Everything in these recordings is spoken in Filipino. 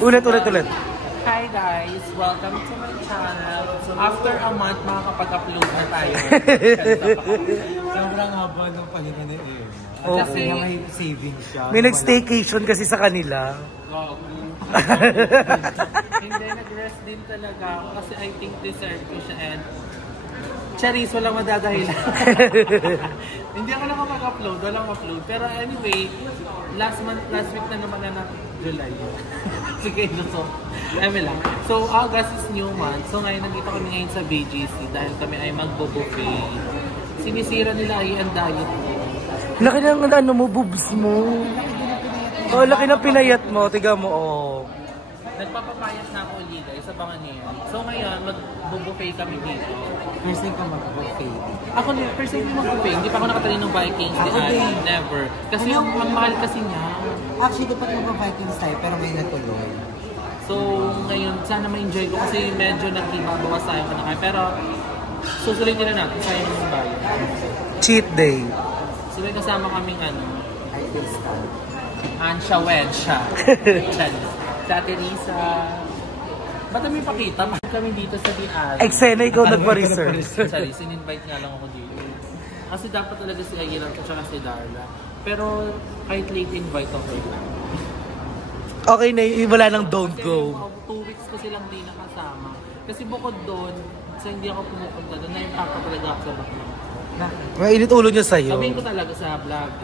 Ulit. Hi guys! Welcome to my channel. After a month, makakapag-upload na tayo. Sobrang haba ng pahinga na eh. Oh, kasi may savings siya. May nag-staycation kasi sa kanila. Hindi, nag-rest din talaga ako kasi I think deserve ko siya and Charis, walang madadahilan. Hindi ako nakapag-upload, walang upload. Pero anyway, last week na naman na July. Sige, so, So, August is new month. So, ngayon, nandito kami ngayon sa BGC dahil kami ay magbo-buffet. Sinisira nila ay ang diet ko. Laki ng ano mo, boobs mo. Oh, laki ng pinayat mo. Tiga mo, oh. Nagpapapayat na ako ulit, isa bangan niya yan. So ngayon, mag-buffet kami dito. First time ka mag-buffet? Ako, first time mag-buffet. Hindi pa ako nakatarin ng Vikings. Never. Kasi ang mahal kasi niya. Actually, dapat mag-Vikings tayo, pero may natuloy. So ngayon, sana ma-enjoy ko kasi medyo nagkibabawas tayo ka na kayo. Pero susulitin na natin, sayang ng bayan. Cheat day. So may kasama kaming artista. Ansha Wensha. Sa Teresa. Ba't may pakita? Kami dito sa Dian. Eksena, ikaw nagpa-research. Sorry, sin-invite nga lang ako dito. Kasi dapat talaga si Aguilar at saka si Darla. Pero kahit late invite ako. Okay na, wala nang don't kasi, go. 2 weeks ko silang di nakasama. Kasi bukod doon, sa hindi ako pumupunta doon, na-impact talaga ako sa bakla. Mainit ulo niya sa'yo. Sabihin ko talaga sa vlog.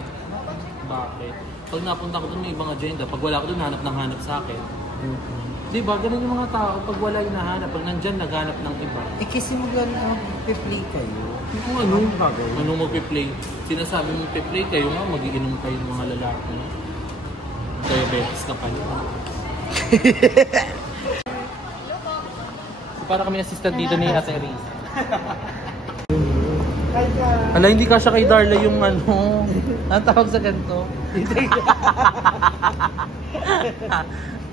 Bakit? Pag napunta ko doon, may ibang agenda. Pag wala ko doon, hanap sa akin. Diba? Ganun yung mga tao. Pag wala yung nahanap, pag nandyan, naghanap ng iba. Eh kasi mag-play kayo. Kung ano mag-play. Sinasabi mo play kayo nga, magiinom kayo ng mga lalaki. Diabetes ka pa yun. So, para kami assistant dito ni Ate Risa. Hala, hindi ka siya kay Darla yung ano. Ang tawag sa ganito.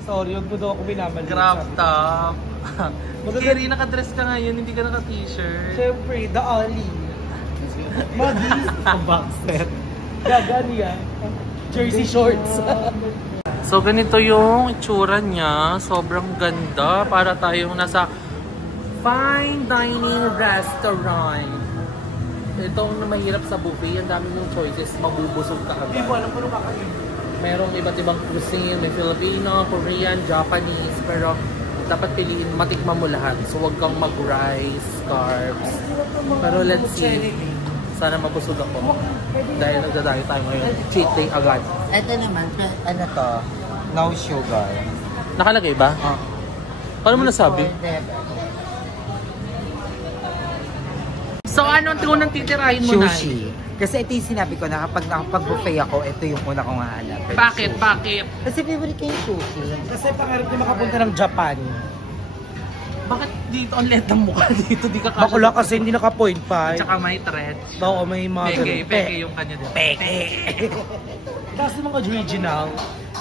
Sorry, huwag mo daw ako minamali. Crop top. Kiri, naka-dress ka ngayon, hindi ka naka-t-shirt. Siyempre, the Ollie. Magis. Ang box set. Gagani yan. Jersey shorts. So ganito yung itsura niya. Sobrang ganda. Para tayong nasa fine dining restaurant. Itong na mahirap sa buffet, ang dami ng choices, mabubusog ka agad. Hindi mo alam kung kakain. Merong iba't ibang cuisine, may Filipino, Korean, Japanese, pero dapat piliin, matikman mo lahat. So huwag kang mag-rice, carbs. Pero let's see. Sana mabusog ako. Dahil nagdadayo tayo ngayon. Cheat day agad. Ito naman, ano to? No sugar. Nakalagay ba? Paano mo nasabi? So anong tunang titirahin mo na? Sushi. Kasi ito yung sinabi ko na kapag nakapag-buffet ako, ito yung una kong hahanap. Bakit? Bakit? Kasi favorite ko yung sushi. Kasi pangarap niya makapunta ng Japan. Bakit dito ang let ng mukha dito? Di ka kasha. Bakula kasi hindi naka-point pa. Tsaka may thread. Oo, may mga... Peke yung kanya dito. Peke. Kasi mga original.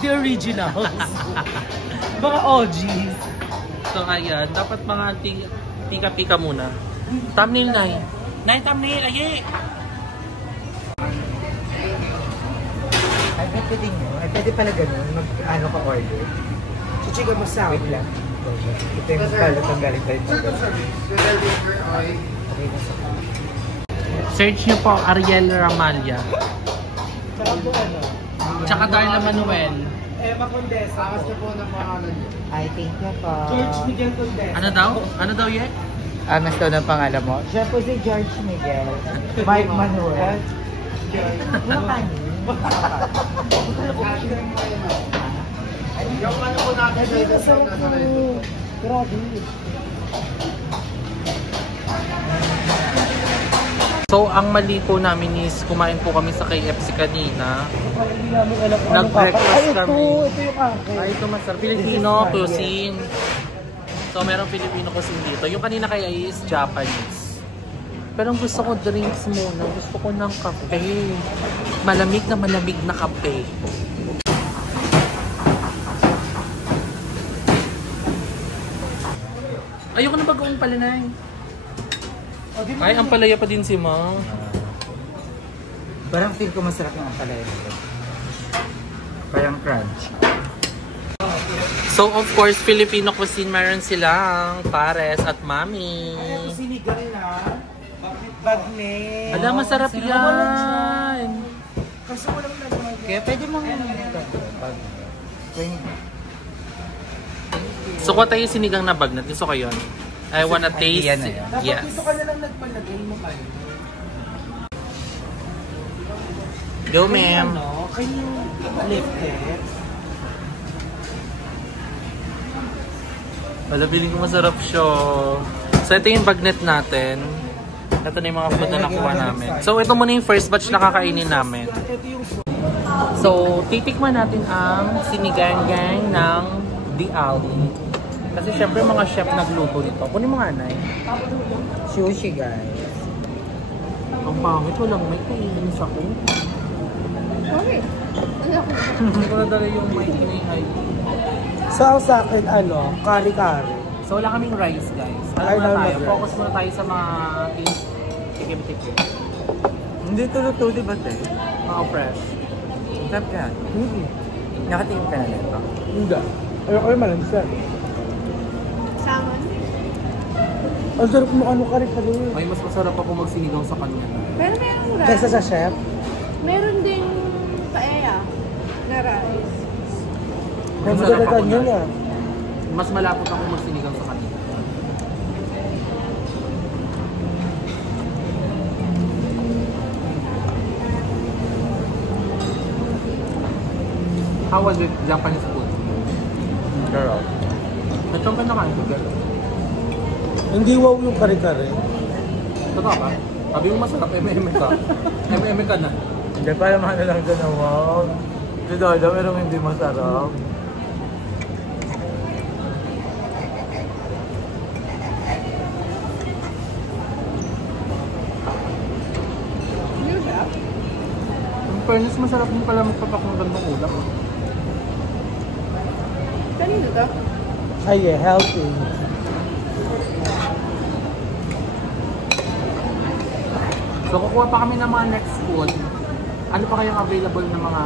The originals. Mga OGs. So ayan, dapat mga tika-tika muna. Thumbnail na eh. Nay, thumbnail, aye! Ay, pwede nyo. Ay, pwede pala ganun. Mag-ano ka order. Chichiga mo sa Wait lang. Ito yung palot ang galing tayo. Okay na sa Search nyo po Ariel Ramalya. Tsaka Darla Manuel. Emma Condesa. Akas na po ng pangalan. I think na po. George Miguel Condesa. Ano daw? Ano daw ye? Mas daw ng pangalan mo? Siya po si George Miguel. Mike Manuel. Yung kanya. Yung ano po natin sa grabe. So, ang mali po namin is kumain po kami sa KFC kanina. Nag-breakfast kami. Ito yung akin. Ay, ito masarap. Filipino cuisine. So, merong Filipino cuisine dito. Yung kanina kaya is Japanese. Pero ang gusto ko drinks muna. Gusto ko ng kape. Malamig na kape. Ayoko na bagoong palanay. Ay, ang palaya pa din si Ma. Parang feel ko masarap yung ampalaya nito. Parang crunch. So, of course, Filipino cuisine, meron silang pares at mami. Ay, ito sinigang na. Bagnet. Alam, masarap yan. Kaso walang nagmamagnet. Kaya pwede mong So, kuha tayo sinigang na bagnet. Gusto ko yun. I wanna taste. Yan na yan. Dapat Yes. dito ka na lang nagpalagay mo kayo. Go, ma'am. Ano? Can you lift it? Wala, feeling ko masarap siya. So, ito yung bagnet natin. Ito na yung mga food na nakuha namin. So, ito muna yung first batch na kakainin namin. Ito yung So, titikman natin ang sinigang-gang ng The Alley. Kasi syempre mga chef nagluto nito. Kunin mo nga, Nay. sushi, guys. Ang pangit, walang may kainis ako. Sorry. Hindi ko nadala yung may kinay. So, sa akin, ano, kari-kari. So, wala kaming rice, guys. Ay, Alam na tayo. rice. Focus muna tayo sa mga tikim-tikim. Hindi tulo-tulo ba tayo? Mga fresh. Sarap yan. Nakatingin ka na nito. Hindi. Ayoko yung malansa. Salmon. Ang sarap mo, ano, kari-kari. Ay, mas masarap ako magsinigaw sa kanya. Pero meron rice. Kaysa sa chef? Meron ding paella na rice. Ang Masarap sarap ako yun na. ah. Mas malapot ako magsinigaw sa kanya. How was it? Japanese food? Girl. Nagtong ka na kain ko, girl. Hindi wow yung kari-kari. Totoo ba? Sabi mo masarap, eme-eme ka. Eme-eme ka na. Hindi, parang ano lang doon na wow. Ito daw, merong hindi masarap. New shop. In fairness, masarap mo pala magpapakunggan ng ulam. Kanino to? Ay, yeah, healthy. So, kukuha pa kami ng mga next food. Ano pa kayang available na mga...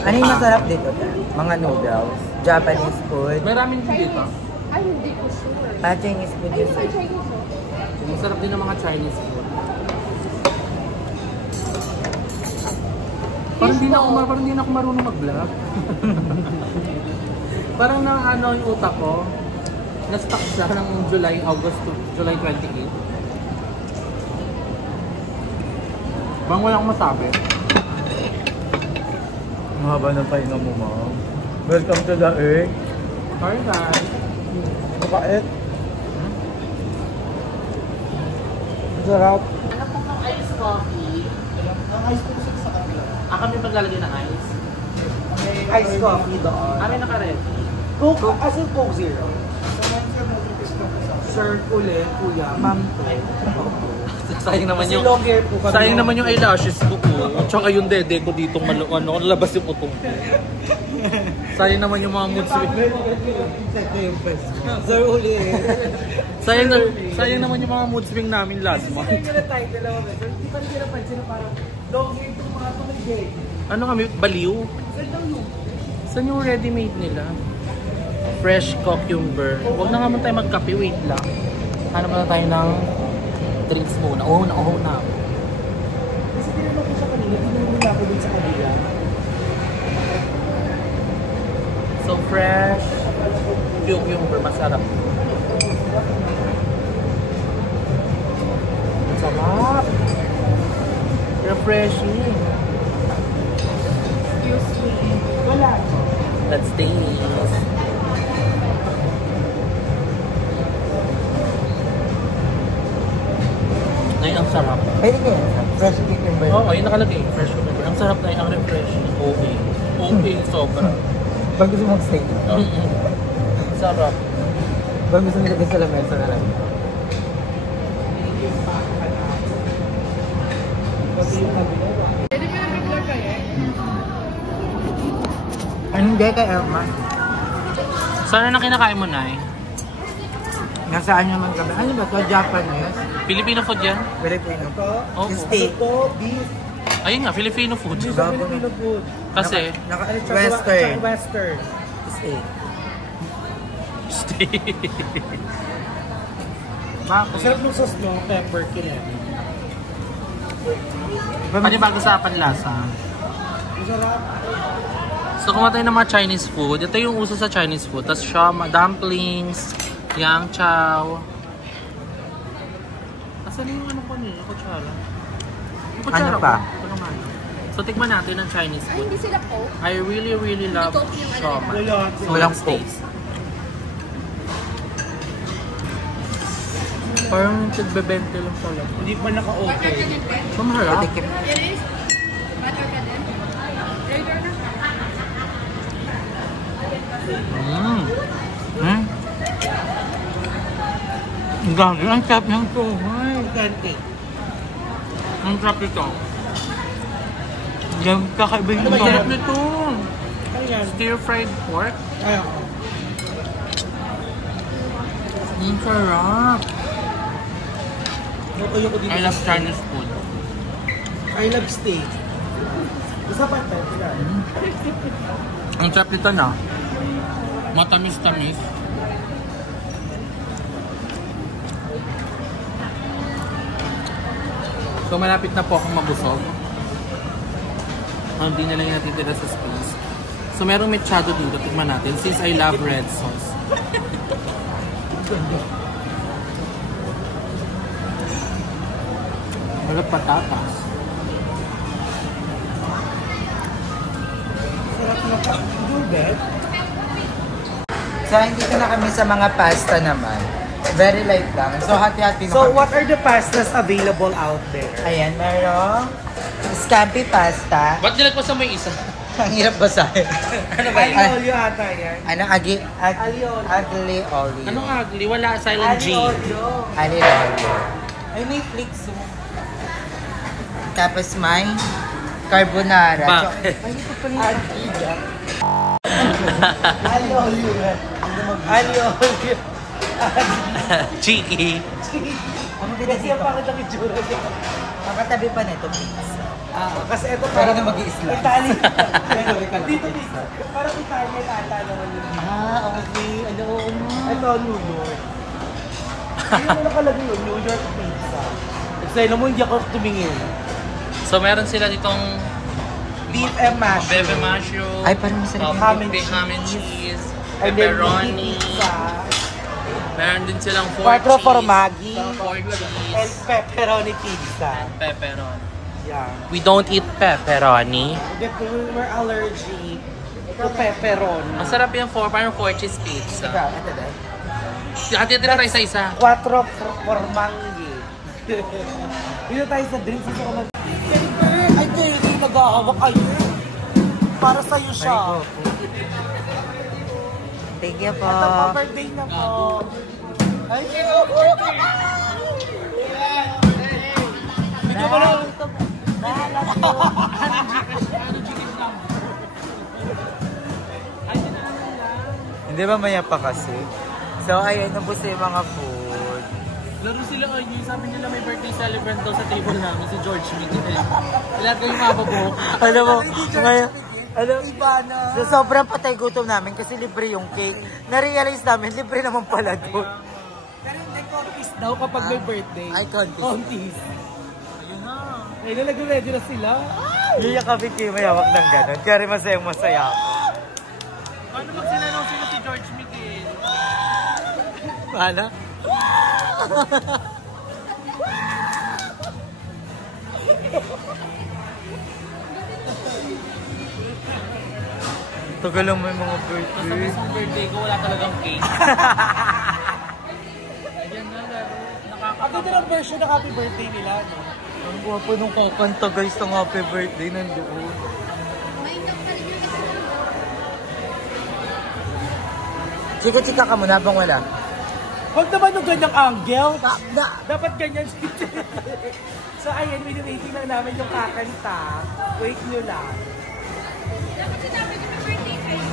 Ano yung masarap dito? Mga noodles, Japanese food, May ramen din dito. Ay, hindi ko sure. Chinese food Ay, yun. sa Chinese oh. Masarap din ng mga Chinese food. Parang di na ako marunong mag-vlog. Parang na ano yung utak ko, na-stuck siya ng August to July 28. Bang wala akong masabi. Ang haba ng pahinga mo, ma'am. Welcome to the egg. Sorry guys. Mabait. Ang sarap. Ano po ng ice coffee? Ang ice cream sa kabila. Kami maglalagay ng ice. Ice coffee doon. Kami naka-ready. Coke, as in Coke Zero. Sir, uli, kuya, ma'am to. Sayang naman Kasi yung... long hair po kami. Sayang naman yung eyelashes ko po. Tsaka yung dede ko dito ano, labas yung utong ko. Sayang naman yung mga mood swing. Sir, uli. Sayang naman yung mga mood swing namin last month. Kasi na tayo dalawa beses. Hindi pa nila pansin na parang long hair itong mga tumigay. Ano kami? Baliw? Saan yung ready-made nila? Fresh cucumber. Huwag na nga muna tayo magkape. Wait lang. Hanap na tayo ng drinks muna. Oh na. Kasi tinanong ko siya kanina, tinanong nila ako dun sa kabila. So fresh cucumber. Masarap. Masarap. Refreshing. Excuse me. Wala. Let's taste. Nay, ang sarap. Pwede ka yan. Fresh chicken ba yun? Oo, yun nakalagay. Fresh cucumber. Ang sarap na yun. Ang refreshing. Okay. Okay, sobra. Pag gusto mong steak. Sarap. Pag gusto nilagay sa lamesa na lang. Pwede ka na mag-vlog kayo? Ano hindi kay Elma? Sana na kinakain mo, Nay? Nasaan naman kami? Ano ba ito? Japanese? Filipino food yan? Filipino. Oo. Steak. Ito, beef. Ayun nga, Filipino food. Filipino food. Kasi, Western. Western. Steak. Masarap ng sauce mo, pepper, kinemi. Panibago sa panlasa. Masarap. So kung tayo ng mga Chinese food, ito yung uso sa Chinese food. Tapos siya, dumplings, yang chow. Asan yung ano ko niya? Kutsara. Yung kutsara Ano pa? ko. Ano man. So tikman natin ng Chinese Ay, food. hindi sila po. I really love Coke yung ano shawarma. Wala. So Walang let's Coke. taste. Parang tigbebente lang pala. Hindi pa naka-okay. So maharap. Patikim. It is. Butter ka din. Later na. Ang gano'n. Ang sarap ng tuhay. Kante. Ang sarap ito. Yung kakaiba yung Ang sarap nito. Ano yan? Stir-fried pork. Ay, ako. Ang sarap. Ayoko dito. I love Chinese food. I love steak. Isa pa ito. Ang sarap nito na. Matamis-tamis. So malapit na po akong mabusog. Hindi na lang yung natitira sa space. So merong mechado dito. Tignan natin. Since I love red sauce. Wala patatas. Sarap na pa. Dubet. So, dito na kami sa mga pasta naman. Very light lang. So, hati-hati na So, kami. what are the pastas available out there? Ayan, merong scampi pasta. Ba't nilagpasan mo yung isa? Ang hirap basahin. Ano ba? Aliolio ata yan. Ano? Aliolio. Ugly olio. Anong ugly? Wala. Silent G. Aliolio. Ali olio. Ay, may flakes. Oh. Tapos may carbonara. Bakit? Ay, ito pala yung Aliolio. Aliolio. Cheeky. Ang Kasi pinag yung pakit ang itsura niya. Makatabi pa nito, please. Kasi ito Pero na mag-i-islam. Italian. Dito, dito. Parang Italian ata naman yun. Okay. Ano, Ito, New York. Ayun mo nakalagay yun, New York pizza. Excited mo, hindi ako tumingin. So meron sila ditong Beef and mash. bebe masyo, Ay, parang masarap. ham and cheese, And then, pepperoni. pizza. Meron din silang Quattro cheese, formaggi. pork And cheese, pepperoni pizza. pepperoni. Yeah. We don't eat pepperoni. We're allergic to pepperoni. Masarap yung parang 4 cheese pizza. Ikaw, ito din. Hati-hati na tayo sa isa. Quattro formaggi. Dito tayo sa drinks. Gusto ko ay, Terry, nag-aawak kayo. Para sa'yo siya. Thank you po. Ito pa, birthday na po. Ay, Bigyan mo lang. Hindi ba maya pa kasi? So, ayun, nabos na yung mga food. Laro sila ngayon. Sabi nila may birthday celebrant daw sa table namin, si George Miguel. Lahat kayong mababuhok. Alam mo, ngayon, Iba na. so sobrang patay gutom namin kasi libre yung cake. Na-realize namin, libre naman pala doon. Pero hindi contest daw kapag may birthday. Ay, contest. Contest. Ayun na. Ayun na, nag-ready na sila. Iyak kami kayo mayawak ng gano'n. Kaya masayang masaya ako. Paano magsinanong sila si George Miguel? Paano? Tagal lang may mga Basta birthday. mismong birthday ko, wala talagang cake. Ayan na, laro. Ang ganda ng version ng happy birthday nila, no? Ang gwapo nung kakanta guys ng happy birthday nandoon. Chika-chika ka muna habang wala. Huwag naman yung ganyang angle. Dapat ganyan si So ayan, waiting lang namin yung kakanta. Wait nyo lang.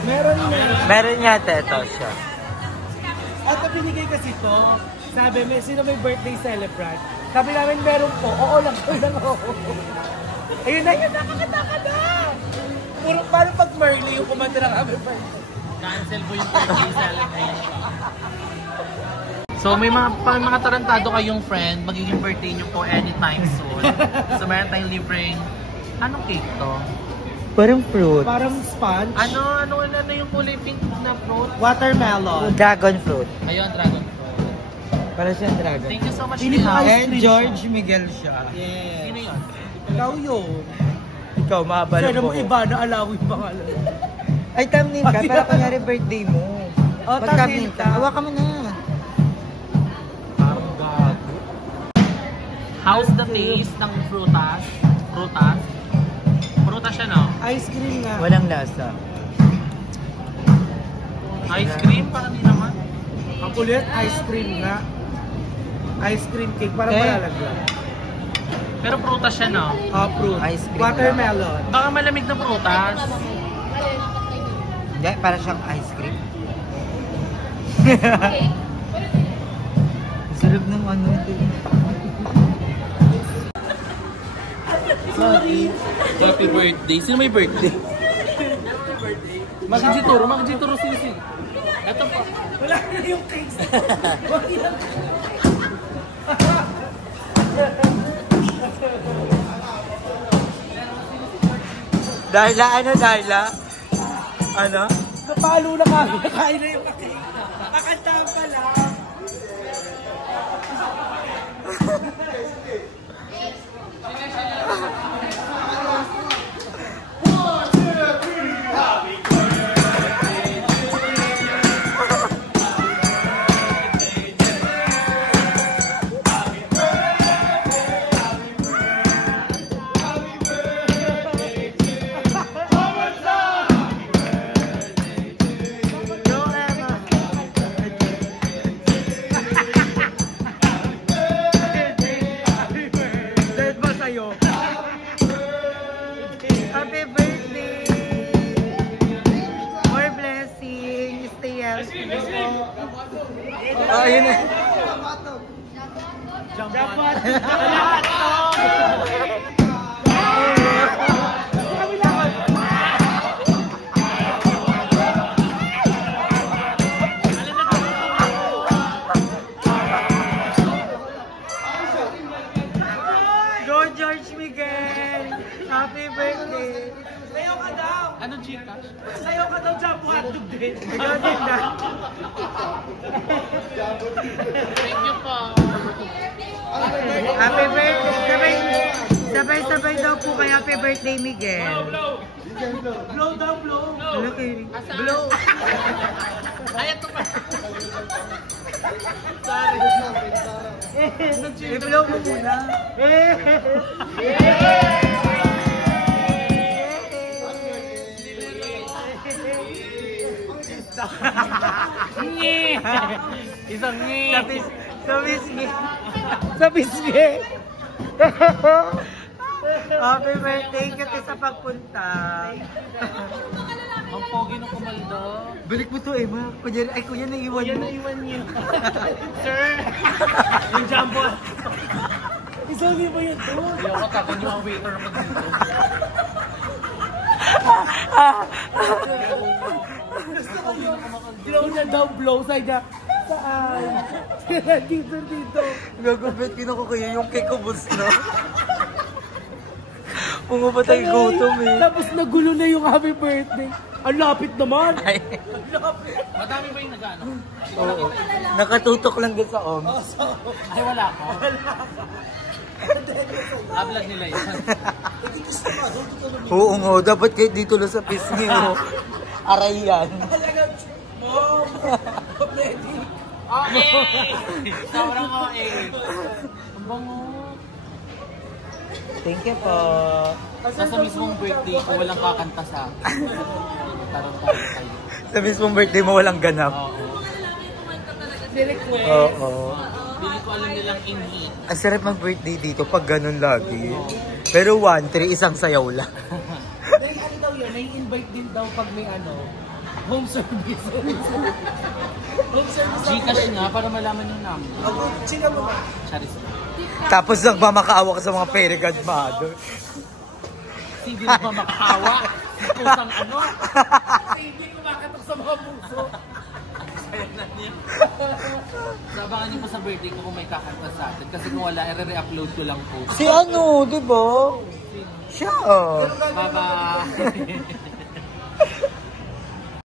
Meron na. Meron nga ito siya. At binigay kasi to. Sabi, sino may birthday celebrant? Sabi namin meron po. Oo lang, oo. Ayun na, kakanta ka na. Puro, paano pag Merly yung kumanta ng happy birthday? Cancel po yung birthday celebration. So may mga tarantado kayong friend, magiging birthday nyo po anytime soon. So meron tayong libreng, anong cake to? Parang fruit. Parang sponge. Ano yung kulay pink na fruit? Watermelon. Dragon fruit. Ayun, dragon fruit. Para siyang dragon. Thank you so much, Hindi Mia. pa- And George Miguel siya. Yes. Sino yun? Ikaw yun. Ikaw, mahaba Sana ng mo buhok. iba na alawin pangalan. Ay, thumbnail ka. Para kunyari birthday mo. Oh, Mag-thumbnail thumbnail ka. ka. Hawakan mo na. Parang gago. How's the taste ng prutas? Prutas? Prutas siya, no? Ice cream nga. Walang lasa. Ice cream? Parang di naman. Ang kulit, ice cream nga. Ice cream cake, parang Eh. malalagyan. Pero prutas siya, no? Fruit. Ice cream Watermelon. Baka malamig na prutas. Hindi, para siyang ice cream. Sarap ng ano ito. Happy birthday. Sino may birthday? Mag-G-Turo sisi. Ito pa. Wala na yung cakes. Darla, ano Darla? Ano? Napalo na kami. Nakain na yung cake. Nakanta pa lang. Happy birthday! More blessings! Stay healthy. Oh, yun na. Go George Miguel! Happy birthday! Sayaw ka daw. Ano, Gcash? Sayaw ka daw dyan. Hotdog din. Ikaw din na. Thank you po. Happy birthday! Sabay daw po kay Happy Birthday Miguel. Blow daw, blow. Hello kay Blow. Ay, ito pa. I-blow mo muna. Isang ngi. Sa pisngi. Happy birthday kasi sa pagpunta. Ang pogi ng kumaldo. Balik mo to Emma. Kuya naiwan mo. Naiwan niya. Sir! Yung jumbo. Isogin mo yun to. Hindi ako kagan yung waiter na dito. Blow na daw, blow. Sa'yo niya. Saan? Dito. Gagabit kinukukuya yung cake ubos na. Pumapatay gutom eh. Tapos nagulo na yung happy birthday. Ang lapit naman. Ay, Madami ba yung nag-ano? oo. Nakatutok lang doon sa OMS. Ay, wala ko. Vlog nila yun. Oo nga, dapat kahit dito lang sa pisngi mo. Aray yan. Sobrang mo eh. Ang bango. Thank you po. Sa mismong birthday ko, walang kakanta sa akin. Tarantado tayo. Sa mismong birthday mo walang ganap. Oo. Request. Oo. Hindi ko alam nilang in-heat. Ang sarap mag-birthday dito pag ganun lagi. Pero 1-3, isang sayaw lang. May ano daw yun, may invite din daw pag may home service. Home service. Gcash nga para malaman yung number. Ako, sino mo ba? Charis. Tapos nagmamakaawa ka sa mga fairy godmother. Hindi na ba makakawa? Kusang ano? Hindi kumakatok sa mga mga puso. Sabangan niyo po sa birthday ko kung may kakanta sa atin. Kasi kung wala, i-re-upload ko lang po. Si ano, di ba? Siya. Bye-bye!